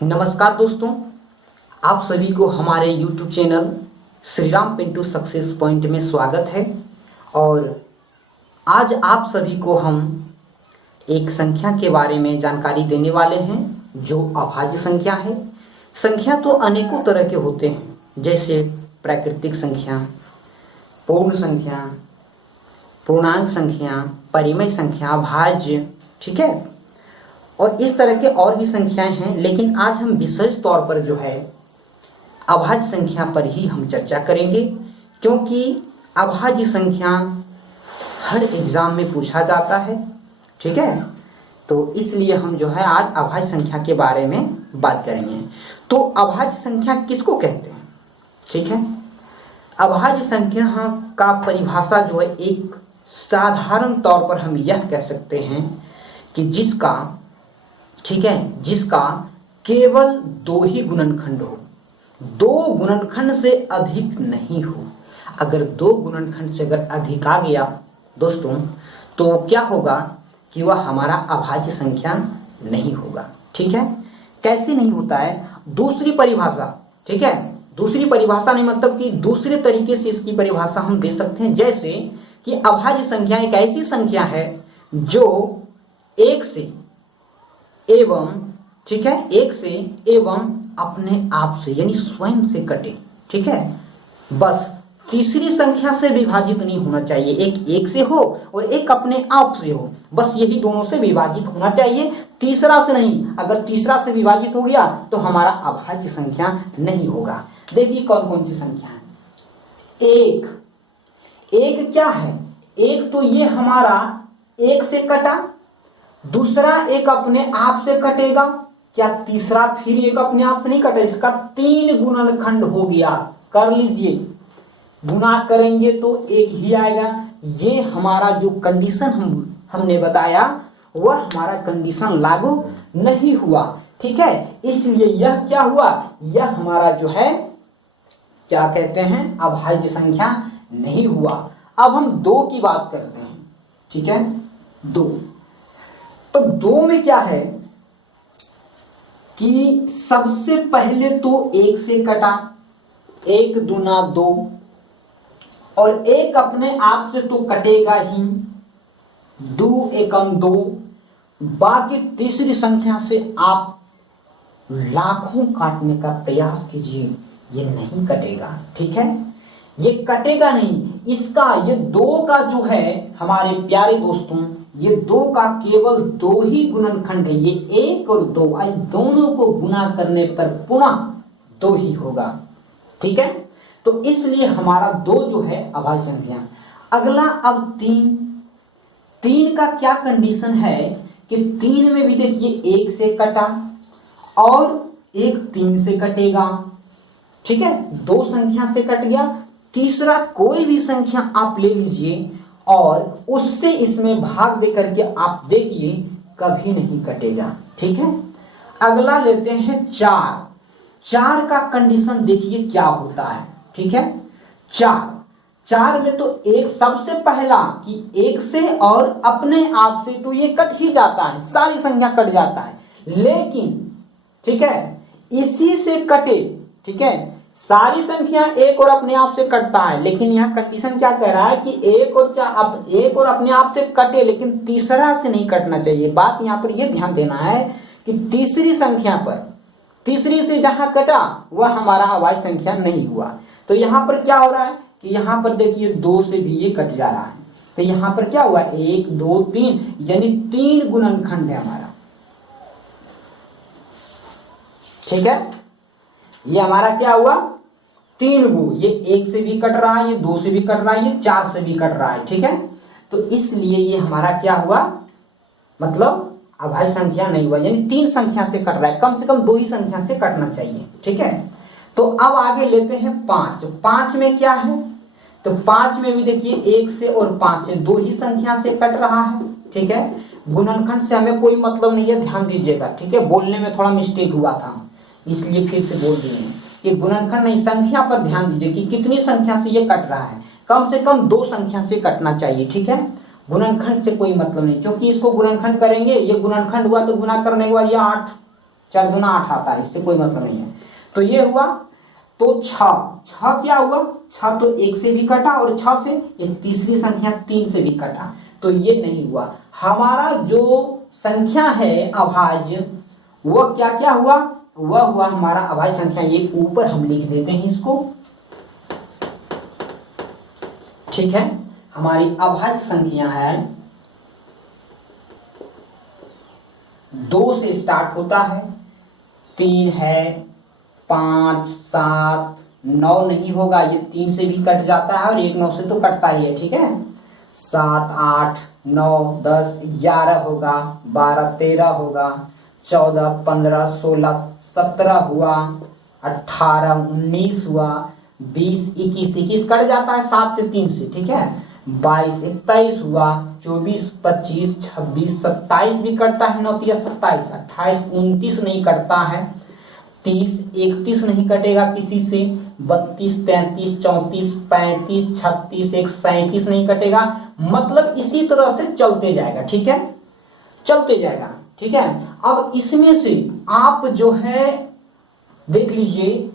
नमस्कार दोस्तों, आप सभी को हमारे YouTube channel Shri Ram Pintu success point में स्वागत है। और आज आप सभी को हम एक संख्या के बारे में जानकारी देने वाले हैं जो अभाज्य संख्या है। संख्या तो अनेकों तरह के होते हैं, जैसे प्राकृतिक संख्या, पूर्ण संख्या, पूर्णांक संख्या, परिमेय संख्या, भाज्य, ठीक है। और इस तरह के और भी संख्याएं हैं, लेकिन आज हम विशेष तौर पर जो है अभाज्य संख्या पर ही हम चर्चा करेंगे, क्योंकि अभाज्य संख्या हर एग्जाम में पूछा जाता है, ठीक है। तो इसलिए हम जो है आज अभाज्य संख्या के बारे में बात करेंगे। तो अभाज्य संख्या किसको कहते हैं, ठीक है। अभाज्य संख्या का परिभाषा जो है एक साधारण तौर पर हम यह कह सकते हैं कि जिसका, ठीक है, जिसका केवल दो ही गुणनखंड हो, दो गुणनखंड से अधिक नहीं हो। अगर दो गुणनखंड से अगर अधिक आ गया दोस्तों, तो क्या होगा कि वह हमारा अभाज्य संख्या नहीं होगा, ठीक है। कैसे नहीं होता है, दूसरी परिभाषा, ठीक है, दूसरी परिभाषा नहीं मतलब कि दूसरे तरीके से इसकी परिभाषा हम दे सकते हैं। जैसे कि अभाज्य संख्या एक ऐसी संख्या है जो एक से एवं, ठीक है, एक से एवं अपने आप से यानी स्वयं से कटे, ठीक है। बस तीसरी संख्या से विभाजित नहीं होना चाहिए, एक से हो और एक अपने आप से हो, बस यही दोनों से विभाजित होना चाहिए, तीसरा से नहीं। अगर तीसरा से विभाजित हो गया तो हमारा अभाज्य संख्या नहीं होगा। देखिए कौन कौन सी संख्या है। एक क्या है, एक तो ये हमारा एक से कटा, दूसरा एक अपने आप से कटेगा, क्या तीसरा फिर एक अपने आप से नहीं कटे, इसका तीन गुणनखंड हो गया। कर लीजिए, गुना करेंगे तो एक ही आएगा। ये हमारा जो कंडीशन हमने बताया वह हमारा कंडीशन लागू नहीं हुआ, ठीक है। इसलिए यह क्या हुआ, यह हमारा जो है क्या कहते हैं अभाज्य संख्या नहीं हुआ। अब हम दो की बात करते हैं, ठीक है। दो, तो दो में क्या है कि सबसे पहले तो एक से कटा, एक दूना दो, और एक अपने आप से तो कटेगा ही, दो एकम दो। बाकी तीसरी संख्या से आप लाखों काटने का प्रयास कीजिए, ये नहीं कटेगा, ठीक है, ये कटेगा नहीं। इसका ये दो का जो है हमारे प्यारे दोस्तों, ये दो का केवल दो ही गुणनखंड है, ये एक और दो, दोनों को गुना करने पर पुनः दो ही होगा, ठीक है। तो इसलिए हमारा दो जो है अभाज्य संख्या। अगला अब तीन का क्या कंडीशन है कि तीन में भी देखिए एक से कटा और एक तीन से कटेगा, ठीक है, दो संख्या से कट गया। तीसरा कोई भी संख्या आप ले लीजिए और उससे इसमें भाग दे करके आप देखिए कभी नहीं कटेगा, ठीक है। अगला लेते हैं चार का कंडीशन देखिए क्या होता है, ठीक है। चार में तो एक सबसे पहला कि एक से और अपने आप से तो ये कट ही जाता है, सारी संख्या कट जाता है, लेकिन ठीक है इसी से कटे, ठीक है, सारी संख्या एक और अपने आप से कटता है, लेकिन यहाँ कंडीशन क्या कह रहा है कि एक और अपने आप से कटे, लेकिन तीसरा से नहीं कटना चाहिए। बात यहाँ पर यह ध्यान देना है कि तीसरी संख्या पर, तीसरी से जहां कटा वह हमारा अभाज्य संख्या नहीं हुआ। तो यहाँ पर क्या हो रहा है कि यहाँ पर देखिए दो से भी ये कट जा रहा है, तो यहाँ पर क्या हुआ, एक दो तीन, यानी तीन गुणनखंड है हमारा, ठीक है। ये हमारा क्या हुआ, तीन गु, ये एक से भी कट रहा है, ये दो से भी कट रहा है, ये चार से भी कट रहा है, ठीक है। तो इसलिए ये हमारा क्या हुआ, मतलब अभाज्य संख्या नहीं हुआ, यानी तीन संख्या से कट रहा है, कम से कम दो ही संख्या से कटना चाहिए, ठीक है। तो अब आगे लेते हैं पांच में क्या है, तो पांच में भी देखिए एक से और पांच से दो ही संख्या से कट रहा है, ठीक है। गुणनखंड से हमें कोई मतलब नहीं है, ध्यान दीजिएगा, ठीक है। बोलने में थोड़ा मिस्टेक हुआ था, इसलिए फिर से बोल दिए हैं कि गुणनखंड नहीं, संख्या पर ध्यान दीजिए कि कितनी संख्या से ये कट रहा है, कम से कम दो संख्या से कटना चाहिए, ठीक है। गुणनखंड से कोई मतलब नहीं, क्योंकि इसको गुणनखंड करेंगे, ये गुणनखंड हुआ तो गुना करने के बाद ये 8, 4 दूना 8 आता है, इससे कोई मतलब नहीं है। तो ये हुआ। तो 6 क्या हुआ, 6 तो 1 से भी कटा और 6 से एक तीसरी संख्या 3 से भी कटा, तो ये नहीं हुआ। हमारा जो संख्या है अभाज्य, वह क्या क्या हुआ, वह हुआ हमारा अभाज्य संख्या। ये ऊपर हम लिख देते हैं इसको, ठीक है। हमारी अभाज्य संख्या है 2 से स्टार्ट होता है, 3 है, 5, 7, 9 नहीं होगा, ये 3 से भी कट जाता है और 1 9 से तो कटता ही है, ठीक है। 7, 8, 9, 10, 11 होगा, 12, 13 होगा, 14, 15, 16, 17 हुआ, 18, 19 हुआ, 20, 21, 21 कट जाता है 7 से 3 से, ठीक है। 22, 21 हुआ, 24, 25, 26, 27 भी कटता है, 9 3 27, 28, 29 नहीं कटता है, 30, 31 नहीं कटेगा किसी से, 32, 33, 34, 35, 36, 37 नहीं कटेगा। मतलब इसी तरह से चलते जाएगा, ठीक है, चलते जाएगा, ठीक है। अब इसमें से आप जो है देख लीजिए,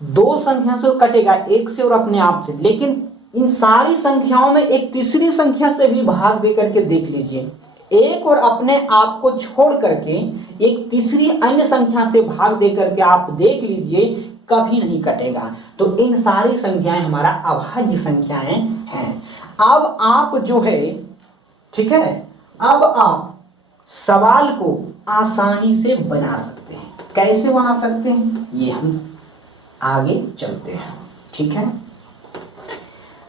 2 संख्या से कटेगा, 1 से और अपने आप से, लेकिन इन सारी संख्याओं में एक तीसरी संख्या से भी भाग दे करके देख लीजिए, 1 और अपने आप को छोड़ करके एक तीसरी अन्य संख्या से भाग दे करके आप देख लीजिए, कभी नहीं कटेगा। तो इन सारी संख्याएं हमारा अभाज्य संख्याएं हैं। अब आप जो है, ठीक है, अब आप सवाल को आसानी से बना सकते हैं। कैसे बना सकते हैं, ये हम आगे चलते हैं, ठीक है।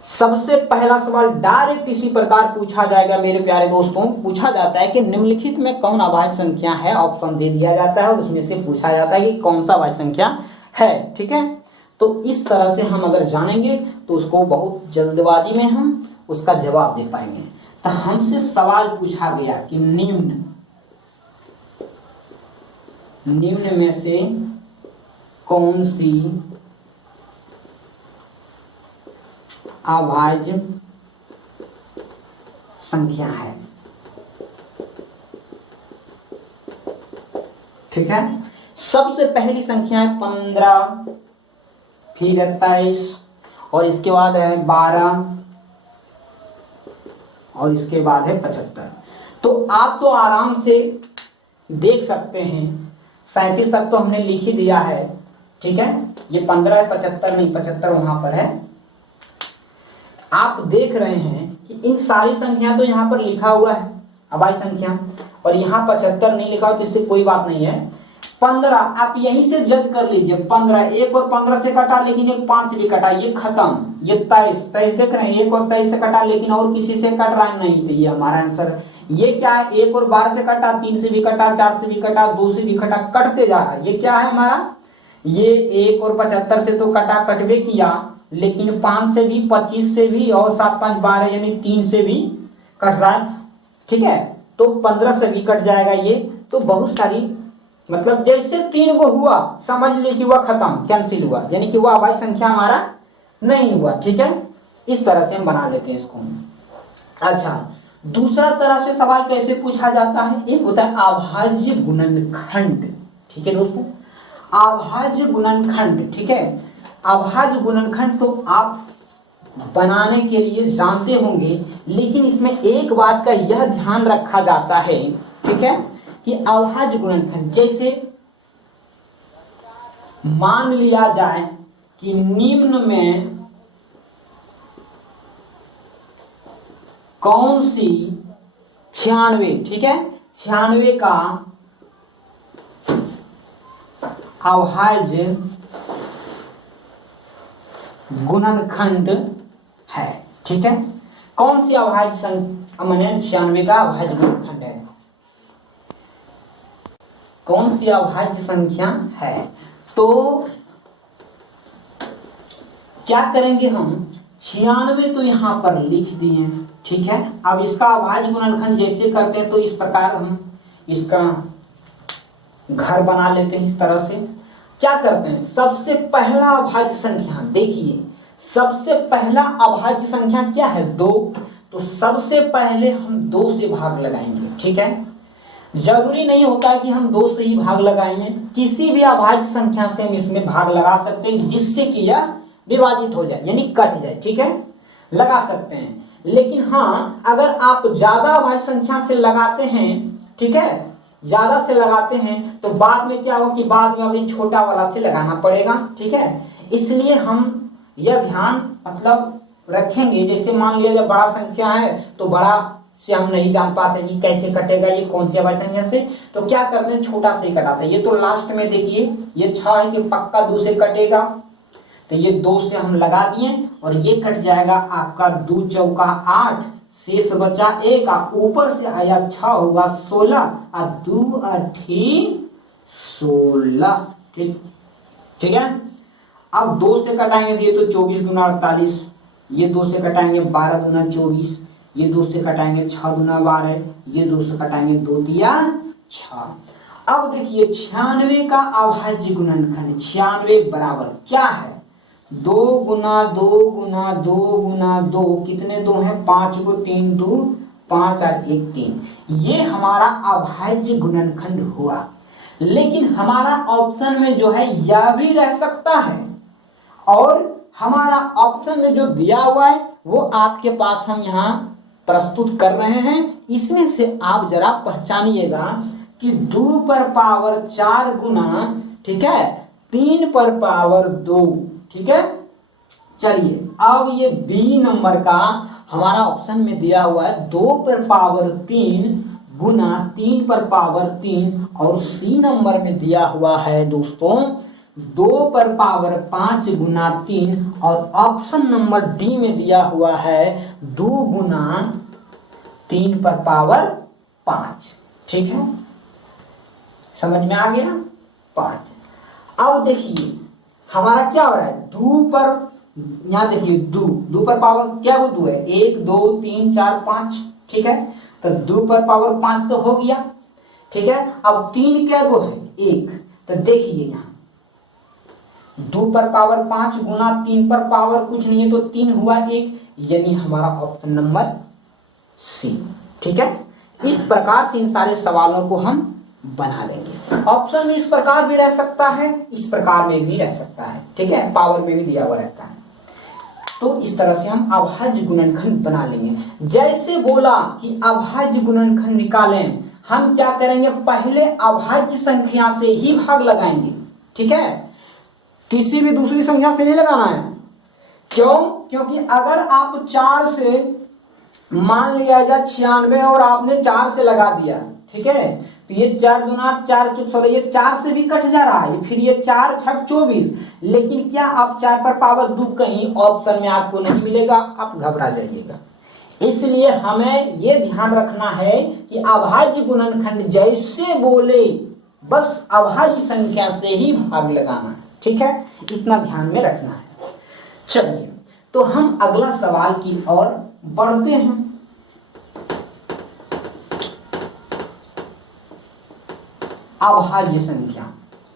सबसे पहला सवाल डायरेक्ट इसी प्रकार पूछा जाएगा मेरे प्यारे दोस्तों। पूछा जाता है कि निम्नलिखित में कौन अभाज्य संख्या है, ऑप्शन दे दिया जाता है और उसमें से पूछा जाता है कि कौन सा अभाज्य संख्या है, ठीक है। तो इस तरह से हम अगर जानेंगे तो उसको बहुत जल्दबाजी में हम उसका जवाब दे पाएंगे। तो हमसे सवाल पूछा गया कि निम्न में से कौन सी अभाज्य संख्या है, ठीक है। सबसे पहली संख्या है 15, फिर 27 और इसके बाद है 12 और इसके बाद है 75। तो आप तो आराम से देख सकते हैं, 37 तक तो हमने लिख ही दिया है, ठीक है। ये 15 है, 75 नहीं, 75 वहां पर है। आप देख रहे हैं कि इन सारी संख्या तो यहाँ पर लिखा हुआ है अभाज्य संख्या, और यहाँ 75 नहीं लिखा हो, तो इससे कोई बात नहीं है। 15 आप यहीं से जज कर लीजिए, 15 1 और 15 से कटा, लेकिन एक 5 से भी कटा, ये खत्म। ये 23 देख रहे हैं, 1 और 23 से कटा, लेकिन और किसी से कट रहा है नहीं, तो ये हमारा आंसर। ये क्या है, 1 और 12 से कटा, 3 से भी कटा, 4 से भी कटा, 2 से भी कटा, कटते जा रहा है। ये क्या है हमारा, ये 1 और 75 से तो कटा, कटवे किया, लेकिन 5 से भी, 25 से भी और 7 5 12 यानी 3 से भी कट रहा है, ठीक है। तो 15 से भी कट जाएगा ये। तो बहुत सारी, मतलब जैसे 3 को हुआ समझ लीजिए कि वह खत्म, कैंसिल हुआ, यानी कि वह अभाज्य संख्या हमारा नहीं हुआ, ठीक है। इस तरह से हम बना लेते हैं इसको। अच्छा, दूसरा तरह से सवाल कैसे पूछा जाता है, एक होता है अभाज्य गुणनखंड, ठीक है दोस्तों, अभाज्य गुणनखंड, ठीक है। अभाज्य गुणनखंड तो आप बनाने के लिए जानते होंगे, लेकिन इसमें एक बात का यह ध्यान रखा जाता है, ठीक है, कि अभाज्य गुणनखंड, जैसे मान लिया जाए कि निम्न में कौन सी 96, ठीक है, 96 का अभाज्य गुणनखंड है, ठीक है। कौन सी अभाज्य संख्या, माने 96 का अभाज्य गुणनखंड है, कौन सी अभाज्य संख्या है। तो क्या करेंगे हम, 96 तो यहां पर लिख दिए, ठीक है। अब इसका अभाज्य गुणनखंड जैसे करते हैं तो इस प्रकार हम इसका घर बना लेते हैं। इस तरह से क्या करते हैं, सबसे पहला अभाज्य संख्या देखिए, सबसे पहला अभाज्य संख्या क्या है, 2। तो सबसे पहले हम 2 से भाग लगाएंगे, ठीक है। जरूरी नहीं होता है कि हम 2 से ही भाग लगाएंगे, किसी भी अभाज्य संख्या से हम इसमें भाग लगा सकते हैं जिससे कि यह विभाजित हो जाए यानी कट जाए। ठीक है, लगा सकते हैं। लेकिन हाँ, अगर आप ज्यादा अभाज्य संख्या से लगाते हैं, ठीक है, ज्यादा से लगाते हैं तो बाद में क्या होगा कि बाद में अभी छोटा वाला से लगाना पड़ेगा। ठीक है, इसलिए हम यह ध्यान मतलब रखेंगे। जैसे मान लिया जब बड़ा संख्या है तो बड़ा से हम नहीं जान पाते कि कैसे कटेगा, ये कौन सी अभाज्य संख्या से, तो क्या करते हैं छोटा से ही कटाते हैं। ये तो लास्ट में देखिए ये 6 है कि पक्का 2 से कटेगा, तो ये 2 से हम लगा दिए और ये कट जाएगा आपका 2 चौका 8, शेष बचा 1, ऊपर से आया 6 होगा 16 और 2 8 16। ठीक है, अब 2 से कटाएंगे तो ये तो 24 दूना 48, ये 2 से कटाएंगे 12 दूना 24, ये 2 से कटाएंगे 6 दूना 12, ये 2 से कटाएंगे 2 तिया 6। अब देखिए 96 का अभाज्य गुणनखंड 96 बराबर क्या है, 2 गुना 2 गुना 2 गुना 2, कितने 2 हैं 5 को 3 2 5 और 1 3, ये हमारा अभाज्य गुणनखंड हुआ। लेकिन हमारा ऑप्शन में जो है यह भी रह सकता है और हमारा ऑप्शन में जो दिया हुआ है वो आपके पास हम यहाँ प्रस्तुत कर रहे हैं। इसमें से आप जरा पहचानिएगा कि 2 पर पावर 4 गुना, ठीक है, 3 पर पावर 2। ठीक है, चलिए अब ये बी नंबर का हमारा ऑप्शन में दिया हुआ है 2 पर पावर 3 गुना 3 पर पावर 3, और सी नंबर में दिया हुआ है दोस्तों 2 पर पावर 5 गुना 3, और ऑप्शन नंबर डी में दिया हुआ है 2 गुना 3 पर पावर 5। ठीक है, समझ में आ गया 5। अब देखिए हमारा क्या हो रहा है 2 पर, यहाँ देखिए 2 पर पावर क्या वो 2 है 1 2 3 4 5। ठीक है, तो 2 पर पावर 5 तो हो गया। ठीक है, अब 3 क्या गो है 1, तो देखिए यहाँ 2 पर पावर 5 गुना 3 पर पावर कुछ नहीं है तो 3 हुआ 1, यानी हमारा ऑप्शन नंबर सी। ठीक है, इस प्रकार से इन सारे सवालों को हम बना लेंगे। ऑप्शन में इस प्रकार भी रह सकता है, इस प्रकार में भी रह सकता है। ठीक है, पावर में भी दिया हुआ रहता है। तो इस तरह से हम अभाज्य गुणनखंड बना लेंगे। जैसे बोला कि अभाज्य गुणनखंड निकालें, हम क्या करेंगे पहले अभाज्य संख्या से ही भाग लगाएंगे। ठीक है, किसी भी दूसरी संख्या से नहीं लगाना है। क्यों? क्योंकि अगर आप 4 से मान लिया जाए 96 और आपने 4 से लगा दिया, ठीक है, तो ये 4 दूना 4 चौक 16, ये 4 से भी कट जा रहा है, फिर ये 4 छक 24। लेकिन क्या आप 4 पर पावर 2 कहीं ऑप्शन में आपको नहीं मिलेगा, आप घबरा जाइएगा। इसलिए हमें ये ध्यान रखना है कि अभाज्य गुणनखंड जैसे बोले बस अभाज्य संख्या से ही भाग लगाना। ठीक है, इतना ध्यान में रखना है। चलिए तो हम अगला सवाल की ओर बढ़ते हैं। अभाज्य संख्या,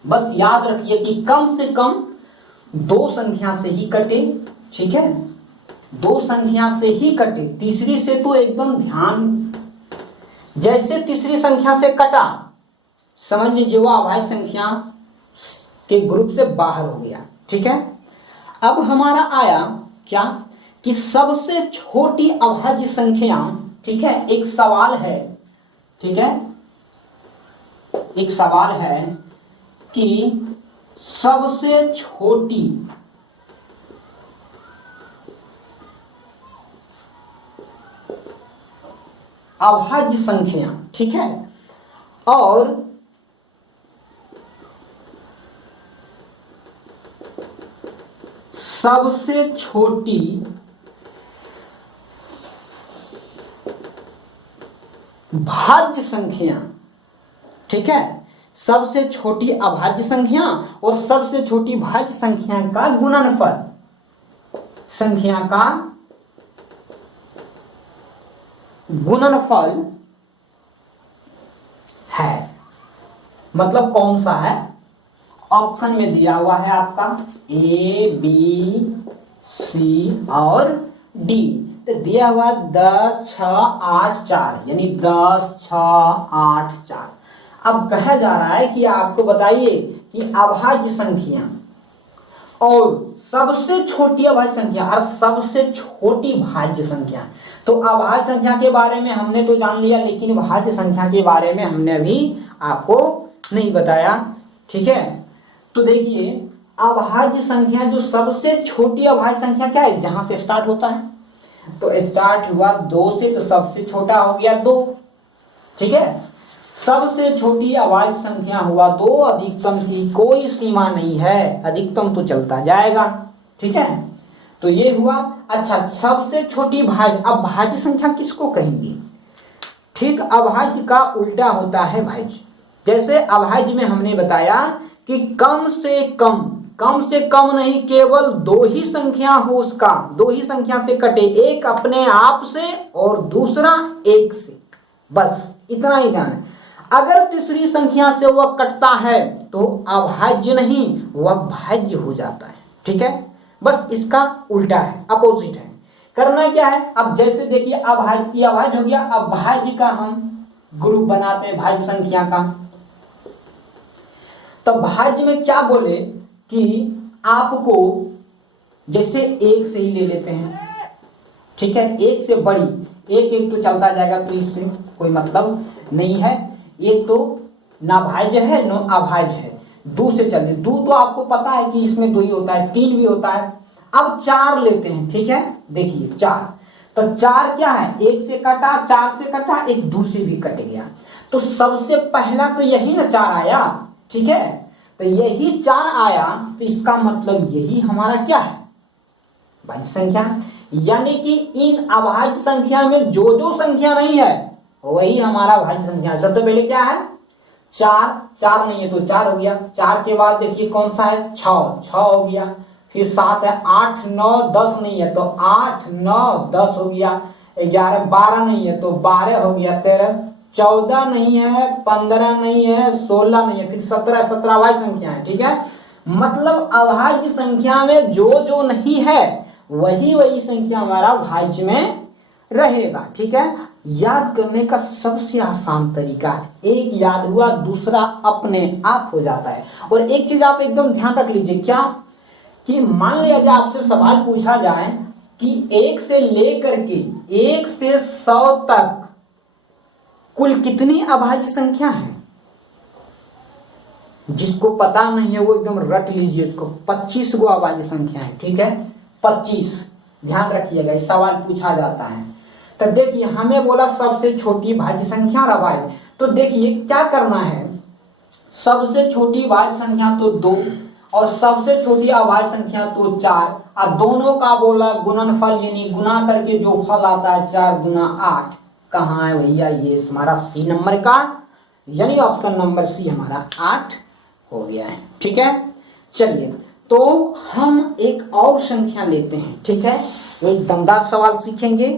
बस याद रखिए कि कम से कम 2 संख्या से ही कटे। ठीक है, 2 संख्या से ही कटे, तीसरी से तो एकदम ध्यान, जैसे तीसरी संख्या से कटा समझ लीजिए वो अभाज्य संख्या के ग्रुप से बाहर हो गया। ठीक है, अब हमारा आया क्या कि सबसे छोटी अभाज्य संख्या। ठीक है, एक सवाल है, ठीक है, एक सवाल है कि सबसे छोटी अभाज्य संख्या, ठीक है, और सबसे छोटी भाज्य संख्या। ठीक है, सबसे छोटी अभाज्य संख्या और सबसे छोटी भाज्य संख्या का गुणनफल, संख्या का गुणनफल है। मतलब कौन सा है? ऑप्शन में दिया हुआ है आपका A B C और D। तो दिया हुआ 10 6 8 4 यानी 10 6 8 4। अब कहा जा रहा है कि आपको बताइए कि अभाज्य संख्या और सबसे छोटी अभाज्य संख्या और सबसे छोटी भाज्य संख्या। तो अभाज्य संख्या के बारे में हमने तो जान लिया, लेकिन भाज्य संख्या के बारे में हमने अभी आपको नहीं बताया। ठीक है, तो देखिए अभाज्य संख्या जो सबसे छोटी अभाज्य संख्या क्या है, जहां से स्टार्ट होता है, तो स्टार्ट हुआ 2 से, तो सबसे छोटा हो गया 2। ठीक है, सबसे छोटी अभाज्य संख्या हुआ 2, अधिकतम की कोई सीमा नहीं है, अधिकतम तो चलता जाएगा। ठीक है, तो ये हुआ। अच्छा, सबसे छोटी भाज्य, अब भाज्य संख्या किसको कहेंगे? ठीक, अभाज्य का उल्टा होता है भाज्य। जैसे अभाज्य में हमने बताया कि कम से कम नहीं, केवल 2 ही संख्या हो, उसका 2 ही संख्या से कटे, एक अपने आप से और दूसरा 1 से, बस इतना ही ध्यान है। अगर तीसरी संख्या से वह कटता है तो अभाज्य नहीं, वह भाज्य हो जाता है। ठीक है, बस इसका उल्टा है, अपोजिट है। करना क्या है, अब जैसे देखिए अभाज्य अभाज्य हो गया, अब भाज्य का हम ग्रुप बनाते हैं, भाज्य संख्या का। तो भाज्य में क्या बोले कि आपको जैसे 1 से ही ले लेते हैं। ठीक है, 1 से बड़ी, 1 तो चलता जाएगा, तो इससे कोई मतलब नहीं है। एक तो ना भाज्य है ना अभाज्य है, 2 से चलते, 2 तो आपको पता है कि इसमें 2 ही होता है, 3 भी होता है। अब 4 लेते हैं। ठीक है, देखिए 4, तो 4 क्या है, 1 से कटा, 4 से कटा, एक 2 से भी कट गया, तो सबसे पहला तो यही ना 4 आया। ठीक है, तो यही 4 आया, तो इसका मतलब यही हमारा क्या है, भाज्य संख्या। यानी कि इन अभाज्य संख्या में जो जो संख्या नहीं है वही हमारा भाज्य संख्या है। सबसे पहले क्या है, 4 नहीं है तो 4 हो गया। 4 के बाद देखिए कौन सा है, 6 हो गया। फिर 7 है, 8 9 10 नहीं है तो 8 9 10 हो गया। 11 12 नहीं है तो 12 हो गया। 13 14 नहीं है, 15 नहीं है, 16 नहीं है, फिर 17 भाज्य संख्या है। ठीक है, मतलब अभाज्य संख्या में जो जो नहीं है वही संख्या हमारा भाज्य में रहेगा। ठीक है, याद करने का सबसे आसान तरीका है, एक याद हुआ दूसरा अपने आप हो जाता है। और एक चीज आप एकदम ध्यान रख लीजिए, क्या कि मान लिया जाए आपसे सवाल पूछा जाए कि 1 से लेकर के 1 से 100 तक कुल कितनी अभाज्य संख्या है, जिसको पता नहीं है वो एकदम रट लीजिए, उसको 25 गो अभाज्य संख्या है। ठीक है, 25, ध्यान रखिएगा, इस सवाल पूछा जाता है। तो देखिए हमें बोला सबसे छोटी भाज्य संख्या और अभाज्य, तो देखिए क्या करना है, सबसे छोटी भाज्य संख्या तो 2 और सबसे छोटी अभाज्य संख्या तो 4, और दोनों का बोला गुणनफल, यानी गुना करके जो फल आता है 4 गुना 8, कहाँ है भैया, ये हमारा सी नंबर का, यानी ऑप्शन नंबर सी हमारा 8 हो गया है। ठीक है, चलिए तो हम एक और संख्या लेते हैं। ठीक है, एक दमदार सवाल सीखेंगे।